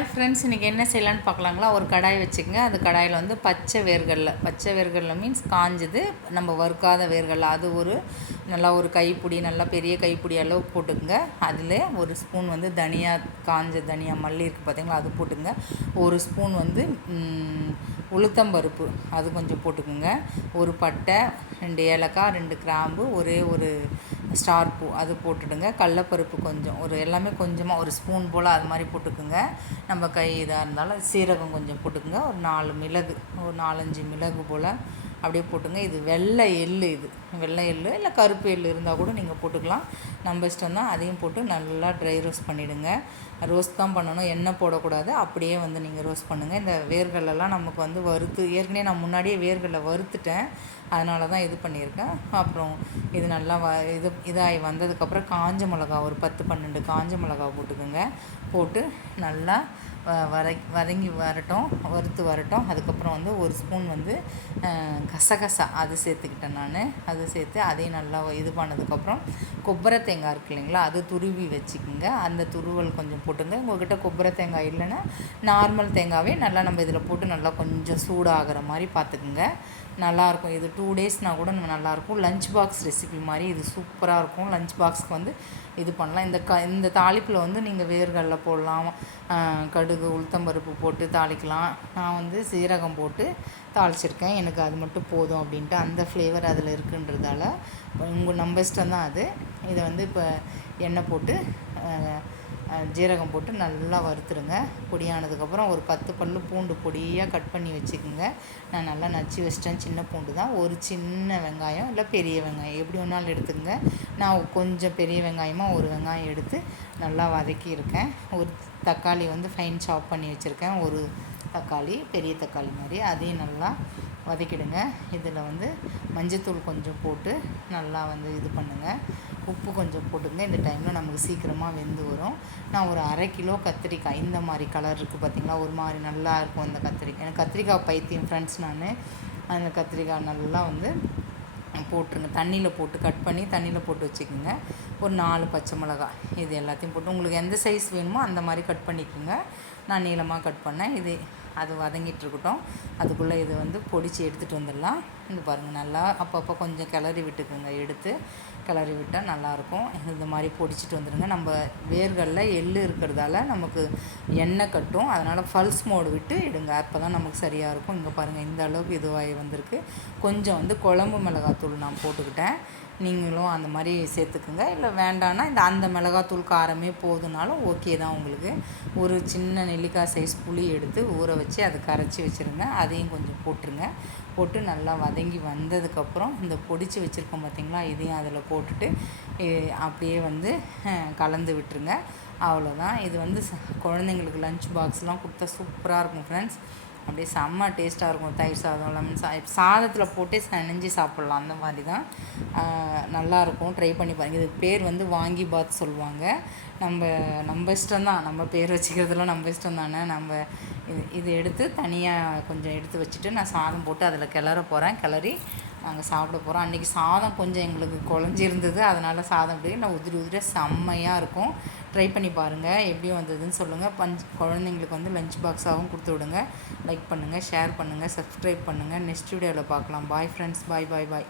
Hi friends, இன்றைக்கி என்ன செய்யலான்னு பார்க்கலாங்களா. ஒரு கடாய் வச்சுக்கோங்க. அந்த கடாயில் வந்து பச்சை வேர்கடலை மீன்ஸ் காஞ்சது, நம்ம வறுக்காத வேர்கடலை. அது ஒரு நல்லா ஒரு கைப்பிடி, நல்லா பெரிய கைப்பிடி அளவு போட்டுக்குங்க. அதில் ஒரு ஸ்பூன் வந்து தனியா, காஞ்ச தனியா மல்லி இருக்குது பார்த்தீங்களா, அது போட்டுங்க. ஒரு ஸ்பூன் வந்து உளுத்தம்பருப்பு, அது கொஞ்சம் போட்டுக்குங்க. ஒரு பட்டை, 2 ஏலக்காய், 2 கிராம்பு, ஒரே ஒரு ஸ்டார் பூ, அது போட்டுடுங்க. கடலப்பருப்பு கொஞ்சம், ஒரு எல்லாமே கொஞ்சமாக ஒரு ஸ்பூன் போல் அது மாதிரி போட்டுக்குங்க. நம்ம கை இதாக இருந்தாலும் சீரகம் கொஞ்சம் போட்டுக்குங்க. ஒரு 4 மிளகு, ஒரு 4-5 மிளகு போல் அப்படியே போட்டுங்க. இது வெள்ளை எள்ளு, இது வெள்ளை எள்ளு இல்லை கருப்பு எள்ளு இருந்தால் கூட நீங்கள் போட்டுக்கலாம், நம்ம இஷ்டம் தான். அதையும் போட்டு நல்லா ட்ரை ரோஸ்ட் பண்ணிவிடுங்க. ரோஸ்ட் தான் பண்ணணும், எண்ணெய் போடக்கூடாது. அப்படியே வந்து நீங்கள் ரோஸ்ட் பண்ணுங்கள். இந்த வேர்கடலாம் நமக்கு வந்து வறுத்து, ஏற்கனவே நான் முன்னாடியே வேர்கடலை வறுத்துட்டேன், அதனால தான் இது பண்ணியிருக்கேன். அப்புறம் இது நல்லா இதாகி வந்ததுக்கப்புறம் காஞ்ச மிளகா, ஒரு 10-12 காஞ்ச மிளகா போட்டுக்கோங்க. போட்டு நல்லா வதங்கி வரட்டும், வறுத்து வரட்டும். அதுக்கப்புறம் வந்து ஒரு ஸ்பூன் வந்து கசகசா, அது சேர்த்துக்கிட்டேன் நான். அது சேர்த்து அதையும் நல்லா இது பண்ணதுக்கப்புறம் கொப்பரை தேங்காய் இருக்குது இல்லைங்களா, அது துருவி வச்சுக்கோங்க. அந்த துருவல் கொஞ்சம் போட்டுங்க. உங்கள்கிட்ட கொப்பரை தேங்காய் இல்லைன்னா நார்மல் தேங்காவே நல்லா நம்ம இதில் போட்டு நல்லா கொஞ்சம் சூடாகிற மாதிரி பார்த்துக்குங்க. நல்லாயிருக்கும். இது 2 டேஸ்னால் கூட நல்லாயிருக்கும். லஞ்ச் பாக்ஸ் ரெசிபி மாதிரி இது சூப்பராக இருக்கும். லஞ்ச் பாக்ஸ்க்கு வந்து இது பண்ணலாம். இந்த தாளிப்பில் வந்து நீங்கள் வேர்கடலை போடலாம், கடுகு, உளுத்தம்பருப்பு போட்டு தாளிக்கலாம். நான் வந்து சீரகம் போட்டு தாளிச்சிருக்கேன், எனக்கு அது மட்டும் போதும் அப்படின்ட்டு. அந்த ஃப்ளேவர் அதில் இருக்குன்றதால நம்ம இஷ்டம் தான் அது. இதை வந்து இப்போ எண்ணெய் போட்டு ஜீரகம் போட்டு நல்லா வறுத்துருங்க. பொடியானதுக்கப்புறம் ஒரு 10 பல்லு பூண்டு பொடியாக கட் பண்ணி வச்சுக்கோங்க. நான் நல்லா நச்சு வச்சிட்டேன். சின்ன பூண்டு தான். ஒரு சின்ன வெங்காயம் இல்லை பெரிய வெங்காயம் எப்படி வேணாலும் எடுத்துக்கங்க. நான் கொஞ்சம் பெரிய வெங்காயமாக ஒரு வெங்காயம் எடுத்து நல்லா வதக்கியிருக்கேன். ஒரு தக்காளி வந்து ஃபைன் சாப் பண்ணி வச்சுருக்கேன், ஒரு தக்காளி, பெரிய தக்காளி மாதிரி, அதையும் நல்லா வதக்கிடுங்க. இதில் வந்து மஞ்சத்தூள் கொஞ்சம் போட்டு நல்லா வந்து இது பண்ணுங்கள். உப்பு கொஞ்சம் போட்டுங்க. இந்த டைமில் நமக்கு சீக்கிரமாக வெந்து வரும். நான் ஒரு 1/2 கிலோ கத்திரிக்காய், இந்த மாதிரி கலர் இருக்குது பார்த்திங்களா, ஒரு மாதிரி நல்லா இருக்கும் இந்த கத்திரிக்காய். எனக்கு கத்திரிக்காய் பைத்தியம் ஃப்ரெண்ட்ஸ். நான் அந்த கத்திரிக்காய் நல்லா வந்து போட்டுருங்க. தண்ணியில் போட்டு கட் பண்ணி தண்ணியில் போட்டு வச்சுக்கோங்க. ஒரு 4 பச்சை மிளகாய், இது எல்லாத்தையும் போட்டு உங்களுக்கு எந்த சைஸ் வேணுமோ அந்த மாதிரி கட் பண்ணிக்கோங்க. நான் நீளமாக கட் பண்ணேன். அது வதங்கிட்டு இருக்கட்டும். அதுக்குள்ளே இது வந்து பொடிச்சு எடுத்துகிட்டு வந்துடலாம். இது பாருங்கள், நல்லா அப்பப்போ கொஞ்சம் கிளறி விட்டுக்குங்க. எடுத்து கிளறி விட்டால் நல்லாயிருக்கும். இந்த மாதிரி பொடிச்சிட்டு வந்துடுங்க. நம்ம வேர்களில் எள்ளு இருக்கிறதால நமக்கு எண்ணெய் கட்டும், அதனால் பல்ஸ் மோடு விட்டு இடுங்க. அப்போ தான் நமக்கு சரியாக இருக்கும். இங்கே பாருங்கள், இந்த அளவுக்கு இதுவாகி வந்திருக்கு. கொஞ்சம் வந்து குழம்பு மிளகாத்தூள் நான் போட்டுக்கிட்டேன். நீங்களும் அந்த மாதிரி சேர்த்துக்குங்க. இல்லை வேண்டான்னா அந்த மிளகாத்தூள் காரமே போதுனாலும் ஓகே தான் உங்களுக்கு. ஒரு சின்ன நெல்லிக்காய் சைஸ் புளி எடுத்து ஊற வச்சு அதை கரைச்சி வச்சுருங்க. அதையும் கொஞ்சம் போட்டுருங்க. போட்டு நல்லா வதங்கி வந்ததுக்கப்புறம் இந்த பொடிச்சு வச்சுருக்கோம் பார்த்திங்களா, இதையும் அதில் போட்டுட்டு அப்படியே வந்து கலந்து விட்டுருங்க. அவ்வளோதான். இது வந்து குழந்தைங்களுக்கு லஞ்ச் பாக்ஸ்லாம் கொடுத்தா சூப்பராக இருக்கும் ஃப்ரெண்ட்ஸ். அப்படியே செம்ம டேஸ்ட்டாக இருக்கும். தயிர் சாதம், லெமன் சாதத்தில் போட்டே செஞ்சு சாப்பிட்லாம். அந்த மாதிரி தான் நல்லாயிருக்கும். ட்ரை பண்ணி பாருங்கள். இதுக்கு பேர் வந்து வாங்கி பாத் சொல்லுவாங்க. நம்ம இஷ்டம் தான், நம்ம பேர் வச்சுக்கிறதுலாம் நம்ம இஷ்டம் தானே. நம்ம இது எடுத்து தனியாக கொஞ்சம் எடுத்து வச்சுட்டு நான் சாதம் போட்டு அதில் கிளற போகிறேன். கிளறி நாங்கள் சாப்பிட போகிறோம். அன்றைக்கி சாதம் கொஞ்சம் எங்களுக்கு குழஞ்சிருந்தது, அதனால் சாதம் அப்படி நான் உதிரி செம்மையாக இருக்கும். ட்ரை பண்ணி பாருங்கள், எப்படி வந்ததுன்னு சொல்லுங்கள். குழந்தைங்களுக்கு வந்து லஞ்ச் பாக்ஸாகவும் கொடுத்து விடுங்க. லைக் பண்ணுங்கள், ஷேர் பண்ணுங்கள், சப்ஸ்கிரைப் பண்ணுங்கள். நெக்ஸ்ட் வீடியோவில் பார்க்கலாம். பாய் ஃப்ரெண்ட்ஸ், பாய் பாய் பாய்.